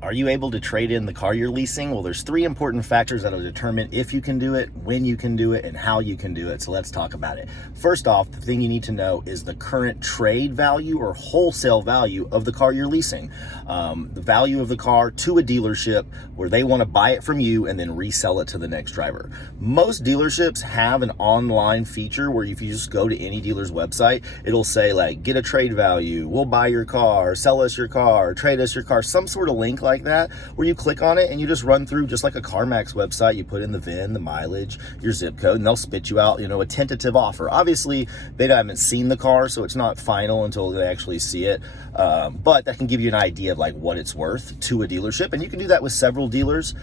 Are you able to trade in the car you're leasing? Well, there's three important factors that'll determine if you can do it, when you can do it, and how you can do it. So let's talk about it. First off, the thing you need to know is the current trade value or wholesale value of the car you're leasing. The value of the car to a dealership where they want to buy it from you and then resell it to the next driver. Most dealerships have an online feature where if you just go to any dealer's website, it'll say like, get a trade value, we'll buy your car, sell us your car, trade us your car, some sort of link like that, where you click on it and you just run through just like a CarMax website. You put in the VIN, the mileage, your zip code, and they'll spit you out, a tentative offer. Obviously, they haven't seen the car, so it's not final until they actually see it. But that can give you an idea of like what it's worth to a dealership, and you can do that with several dealers.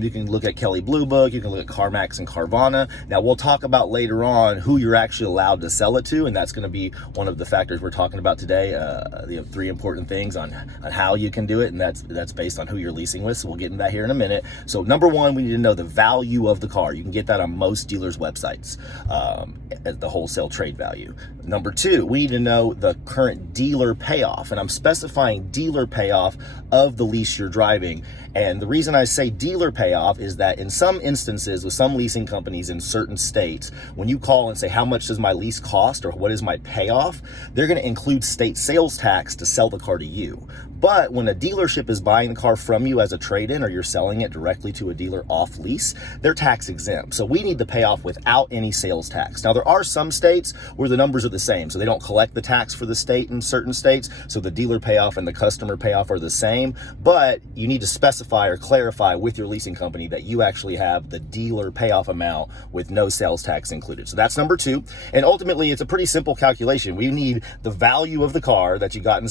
You can look at Kelley Blue Book, you can look at CarMax and Carvana. Now we'll talk about later on who you're actually allowed to sell it to, and that's going to be one of the factors we're talking about today. The three important things on how you can do it, and that's based on who you're leasing with. So we'll get into that here in a minute. So number one, we need to know the value of the car. You can get that on most dealers' websites, at the wholesale trade value. Number two, we need to know the current dealer payoff, and I'm specifying dealer payoff of the lease you're driving. And the reason I say dealer payoff is that in some instances with some leasing companies in certain states, when you call and say, how much does my lease cost or what is my payoff, they're going to include state sales tax to sell the car to you. But when a dealership is buying the car from you as a trade-in, or you're selling it directly to a dealer off lease, they're tax exempt. So we need the payoff without any sales tax. Now there are some states where the numbers are the same, so they don't collect the tax for the state in certain states, so the dealer payoff and the customer payoff are the same, but you need to specify or clarify with your leasing company that you actually have the dealer payoff amount with no sales tax included. So that's number two, and ultimately it's a pretty simple calculation. We need the value of the car that you got in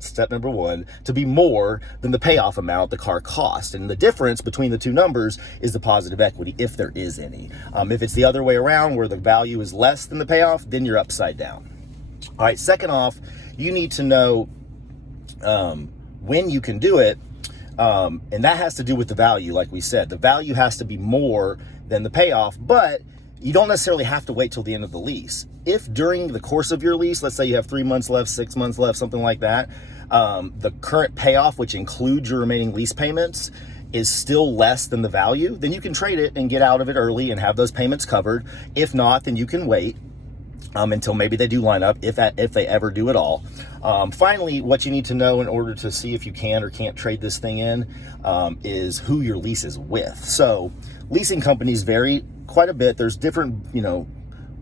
step number one to be more than the payoff amount the car cost, and the difference between the two numbers is the positive equity, if there is any. If it's the other way around where the value is less than the payoff, then you're upside down. All right, second off, you need to know when you can do it, and that has to do with the value. Like we said, the value has to be more than the payoff, but you don't necessarily have to wait till the end of the lease. If during the course of your lease, let's say you have 3 months left, 6 months left, something like that, the current payoff, which includes your remaining lease payments, is still less than the value, then you can trade it and get out of it early and have those payments covered. If not, then you can wait until maybe they do line up, if they ever do at all. Finally, what you need to know in order to see if you can or can't trade this thing in is who your lease is with. So leasing companies vary quite a bit. There's different,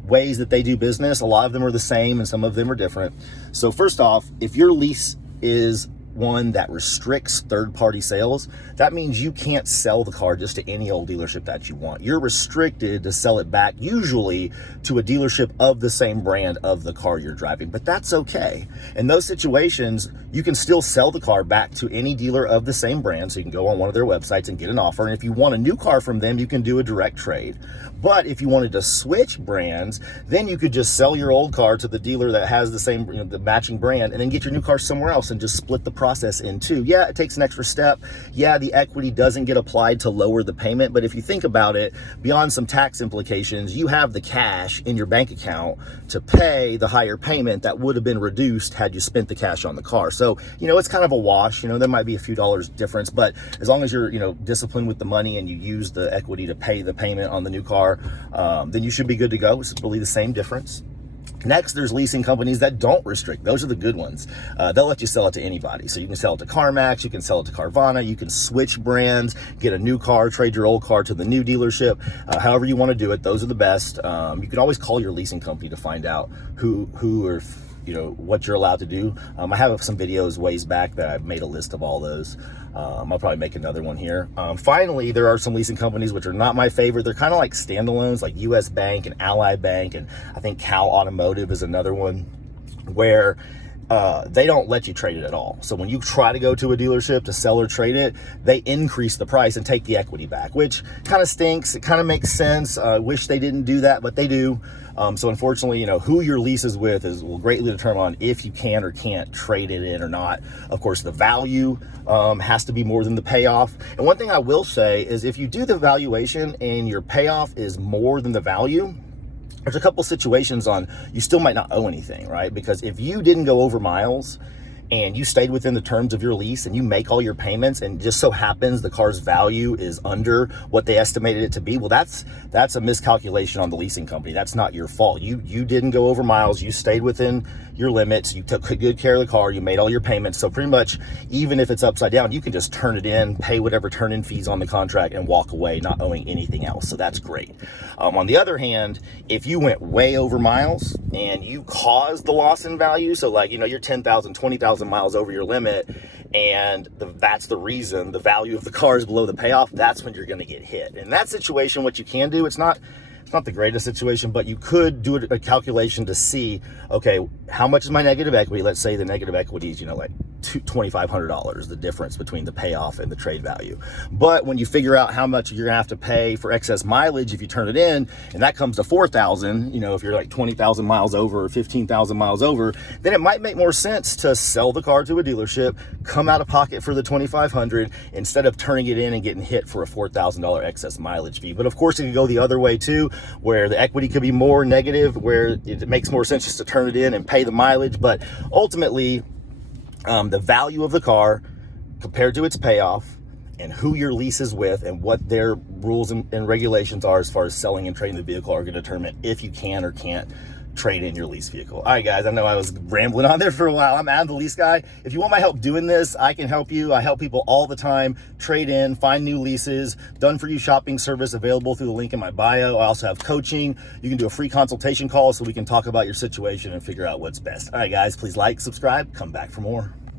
ways that they do business. A lot of them are the same and some of them are different. So first off, if your lease is one that restricts third-party sales, that means you can't sell the car just to any old dealership that you want. You're restricted to sell it back usually to a dealership of the same brand of the car you're driving, but that's okay. In those situations, you can still sell the car back to any dealer of the same brand, so you can go on one of their websites and get an offer, and if you want a new car from them, you can do a direct trade. But if you wanted to switch brands, then you could just sell your old car to the dealer that has the same, the matching brand, and then get your new car somewhere else and just split the process in two. Yeah, it takes an extra step. Yeah, the equity doesn't get applied to lower the payment, but if you think about it, beyond some tax implications, you have the cash in your bank account to pay the higher payment that would have been reduced had you spent the cash on the car. So, it's kind of a wash. There might be a few dollars difference, but as long as you're, disciplined with the money and you use the equity to pay the payment on the new car, then you should be good to go. It's really the same difference. Next, there's leasing companies that don't restrict. Those are the good ones. They'll let you sell it to anybody. So you can sell it to CarMax, you can sell it to Carvana, you can switch brands, get a new car, trade your old car to the new dealership. However you want to do it, those are the best. You can always call your leasing company to find out who or what you're allowed to do. I have some videos ways back that I've made a list of all those. I'll probably make another one here. Finally, there are some leasing companies which are not my favorite. They're kind of like standalones, like US Bank and Ally Bank, and I think Cal Automotive is another one, where they don't let you trade it at all. So when you try to go to a dealership to sell or trade it, they increase the price and take the equity back, which kind of stinks. It kind of makes sense. I wish they didn't do that, but they do. So unfortunately, who your lease is with will greatly determine if you can or can't trade it in or not. Of course, the value has to be more than the payoff. And one thing I will say is if you do the valuation and your payoff is more than the value, there's a couple situations you still might not owe anything, right? Because if you didn't go over miles and you stayed within the terms of your lease and you make all your payments, and just so happens the car's value is under what they estimated it to be, well, that's a miscalculation on the leasing company. That's not your fault. You didn't go over miles. You stayed within your limits. You took good care of the car. You made all your payments. So pretty much, even if it's upside down, you can just turn it in, pay whatever turn-in fees on the contract, and walk away not owing anything else. So that's great. On the other hand, if you went way over miles and you caused the loss in value, so like, you're 10,000, 20,000 miles over your limit, and that's the reason the value of the car is below the payoff, that's when you're going to get hit. In that situation, what you can do, it's not the greatest situation, but you could do a calculation to see, okay, how much is my negative equity? Let's say the negative equity is, like $2,500, the difference between the payoff and the trade value. But when you figure out how much you're gonna have to pay for excess mileage if you turn it in, and that comes to 4,000, if you're like 20,000 miles over or 15,000 miles over, then it might make more sense to sell the car to a dealership, come out of pocket for the 2,500 instead of turning it in and getting hit for a $4,000 excess mileage fee. But of course, it could go the other way too, where the equity could be more negative, where it makes more sense just to turn it in and pay the mileage. But ultimately, the value of the car compared to its payoff and who your lease is with and what their rules and regulations are as far as selling and trading the vehicle are going to determine if you can or can't trade in your lease vehicle. All right, guys, I know I was rambling on there for a while. I'm Adam, the lease guy. If you want my help doing this, I can help you. I help people all the time trade in, find new leases, done for you shopping service available through the link in my bio. I also have coaching. You can do a free consultation call so we can talk about your situation and figure out what's best. All right, guys, please like, subscribe, come back for more.